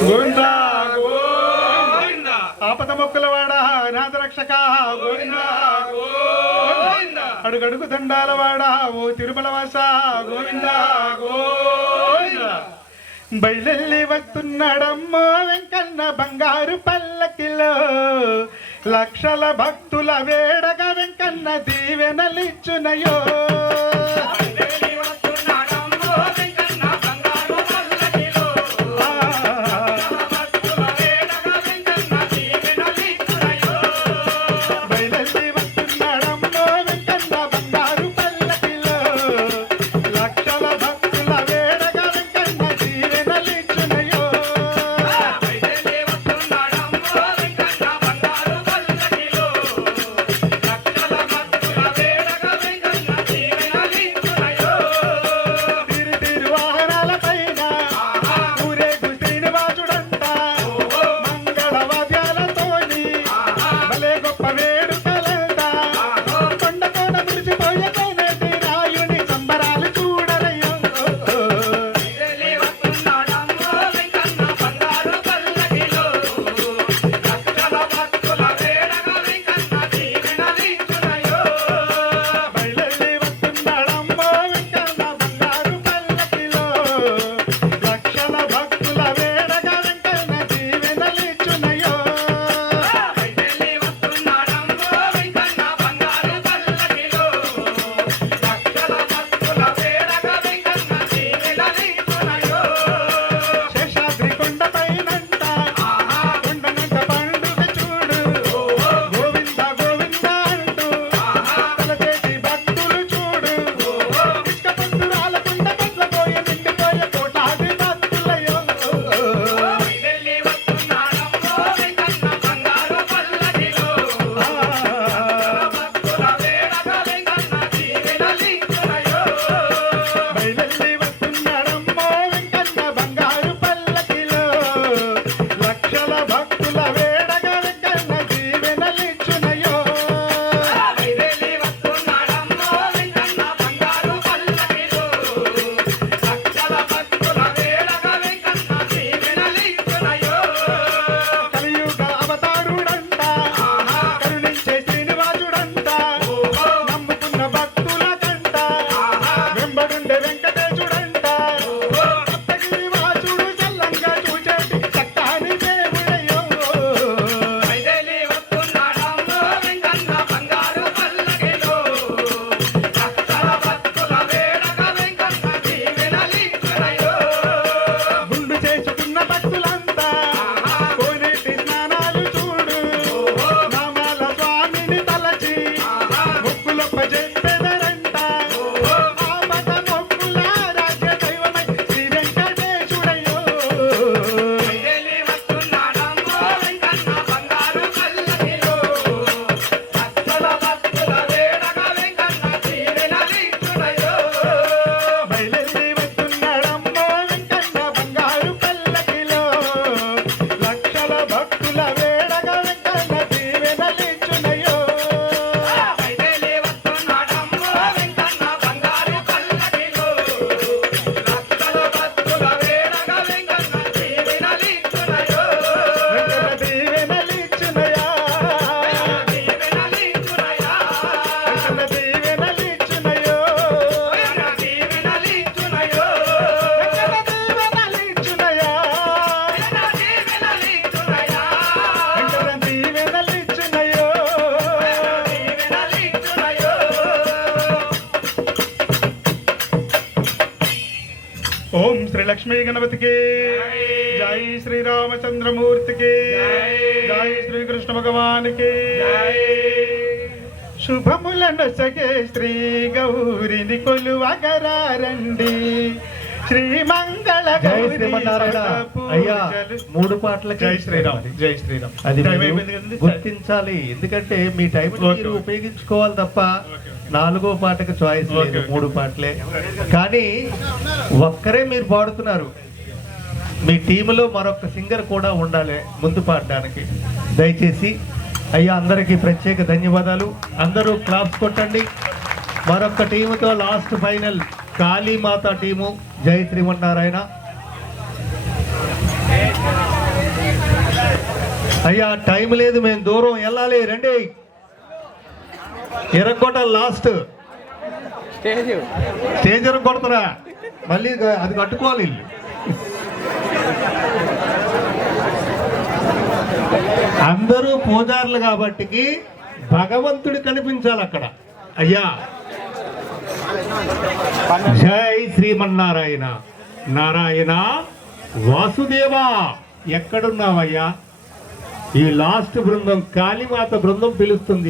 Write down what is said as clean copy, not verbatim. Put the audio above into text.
గోవింద ఆపద మొక్కులవాడ నాథరక్షక గోవింద అడుగడుగు దండాలవాడ ఓ తిరుమలవాస గోవింద గోవింద బయలెల్లి వస్తున్నాడమ్మో వెంకన్న బంగారు పల్లకిలో లక్షల భక్తుల వేడగా వెంకన్న దీవెనలిచ్చునయో ఓం శ్రీ లక్ష్మీ గణపతికి జై శ్రీ రామచంద్రమూర్తికి జై శ్రీ కృష్ణ భగవానికి శుభములను సగే శ్రీ గౌరిని కొలువగరారండి శ్రీ మంగళ అయ్యా 3 పాటలకి జై శ్రీరామ్ జై శ్రీరామ్ అది గుర్తించాలి. ఎందుకంటే మీ టైం మీరు ఉపయోగించుకోవాలి తప్ప 4వ పాటకు చాయిస్ లేదు. 3 పాటలే కానీ ఒక్కరే మీరు పాడుతున్నారు. మీ టీంలో మరొక సింగర్ కూడా ఉండాలి ముందు పాడడానికి. దయచేసి అయ్యా అందరికీ ప్రత్యేక ధన్యవాదాలు. అందరూ క్లాప్స్ కొట్టండి. మరొక టీముతో లాస్ట్ ఫైనల్ కాళీమాత టీము జై శ్రీమన్నారాయణ. అయ్యా టైం లేదు, మేము దూరం వెళ్ళాలి, రండి. ఎరగొట్ట లాస్ట్ స్టేజ్ ఎరగొడతారా, మళ్ళీ అది కట్టుకోవాలి ఇల్లు. అందరూ పూజారులు కాబట్టి భగవంతుడు కనిపించాలి అక్కడ. అయ్యా జై శ్రీమన్నారాయణ. నారాయణ వాసుదేవా, ఎక్కడున్నావయ్యా? ఈ లాస్ట్ బృందం కాళీమాత బృందం పిలుస్తుంది.